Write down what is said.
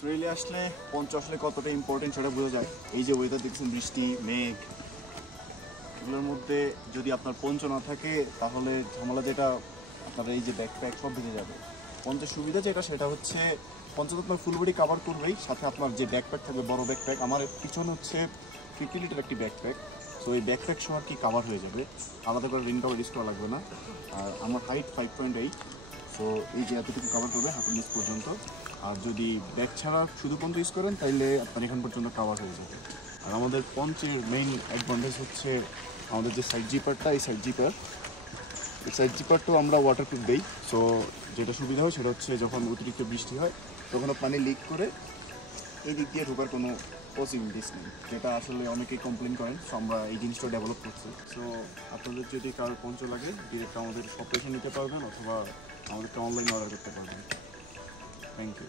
Australia আসলে পঞ্চ আসলে কতটা ইম্পর্টেন্ট সেটা বোঝা যায়। এই যে ওয়েদার দেখছেন, বৃষ্টি, মেঘ, এগুলোর মধ্যে যদি আপনার পঞ্চ না থাকে তাহলে ঝামেলা যেটা আপনার এই যে ব্যাকপ্যাক সব ভিজে যাবে। পঞ্চের সুবিধা যেটা সেটা হচ্ছে পঞ্চ তো আপনার ফুল বডি কাভার করবেই, সাথে আপনার যে ব্যাকপ্যাক থাকবে বড় ব্যাকপ্যাক, আমার পিছনে হচ্ছে 50 লিটার একটি ব্যাকপ্যাক। সো এই ব্যাকপ্যাক সহ আর কি কাভার হয়ে যাবে, আলাদা করে রেন কাভার ইউজ করা লাগবে না। আর আমার হাইট 5.8, সো এই যে এতটুকু কাভার করবে হাঁটুর নিচ পর্যন্ত। আর যদি ব্যাক ছাড়া শুধু পঞ্চ ইউজ করেন তাহলে আপনার এখান পর্যন্ত কাভার হয়ে যাবে। আর আমাদের পঞ্চের মেইন অ্যাডভান্টেজ হচ্ছে আমাদের যে সাইড জিপারটা, এই সাইড জিপারটাও আমরা ওয়াটারপ্রুফ দিই। সো যেটা সুবিধা হয় সেটা হচ্ছে যখন অতিরিক্ত বৃষ্টি হয় তখন পানি লিক করে এই দিক দিয়ে ঢোকার কোনো পসিবিলিটিস নেই, যেটা আসলে অনেকেই কমপ্লেন করেন। সো আমরা এই জিনিসটা ডেভেলপ করছি। সো আপনাদের যদি কারোর পঞ্চ লাগে ডিরেক্ট আমাদের শপে এসে নিতে পারবেন অথবা আমাদেরকে অনলাইনে অর্ডার করতে পারবেন। Thank you.